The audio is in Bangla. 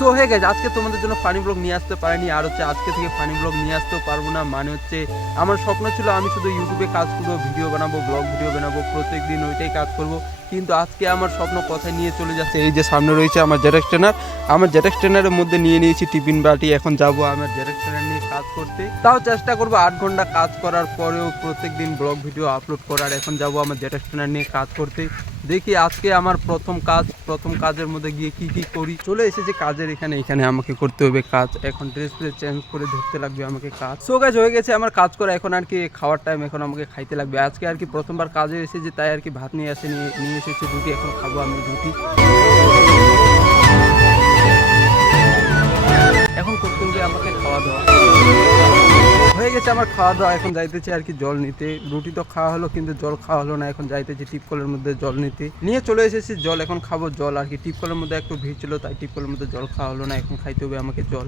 সো হে গাইস, আজকে তোমাদের জন্য ফানি ব্লগ নিয়ে আসতে পারিনি, আর হচ্ছে আজকে থেকে ফানি ব্লগ নিয়ে আসতেও পারবো না। মানে হচ্ছে আমার স্বপ্ন ছিল আমি শুধু ইউটিউবে কাজ করবো, ভিডিও বানাবো, ব্লগ ভিডিও বানাবো, প্রত্যেক দিন ওইটাই কাজ করব। কিন্তু আজকে আমার স্বপ্ন কথায় নিয়ে চলে যাচ্ছে। এই যে সামনে রয়েছে আমার জেরক্স ট্রেনার, আমার জেরক্স ট্রেনারের মধ্যে নিয়ে নিয়েছি টিফিন বাটি। এখন যাব আমার জেরক্স ট্রেনার নিয়ে কাজ করতে। তাও চেষ্টা করবো 8 ঘন্টা কাজ করার পরেও প্রত্যেক দিন ব্লগ ভিডিও আপলোড করার। এখন যাব আমার জেরক্স ট্রেনার নিয়ে কাজ করতে। দেখি আজকে আমার প্রথম কাজের মধ্যে গিয়ে কি কি করি। চলে এসেছে কাজের এখানে আমাকে করতে হবে কাজ। এখন ড্রেস চেঞ্জ করে ধরতে লাগবে আমাকে কাজ। সো গাইস, হয়ে গেছে আমার কাজ করা, এখন আর কি খাওয়ার টাইম, এখন আমাকে খাইতে লাগবে। আজকে আর কি প্রথমবার কাজে এসেছে, তাই আর কি ভাত নিয়ে এসেছে রুটি। এখন খাবো আমি রুটি। এখন করতে হবে আমাকে খাওয়া দাওয়া। হয়ে গেছে আমার খাওয়া দাওয়া, এখন যাইতেছি আর কি জল নিতে। রুটি তো খাওয়া হলো কিন্তু জল খাওয়া হলো না। এখন যাইতেছি টিপকলের মধ্যে জল নিতে। নিয়ে চলে এসেছি জল, এখন খাবো জল আর কি। টিপকলের মধ্যে একটু ভিড় ছিল, তাই টিপকলের মধ্যে জল খাওয়া হলো না। এখন খাইতে হবে আমাকে জল।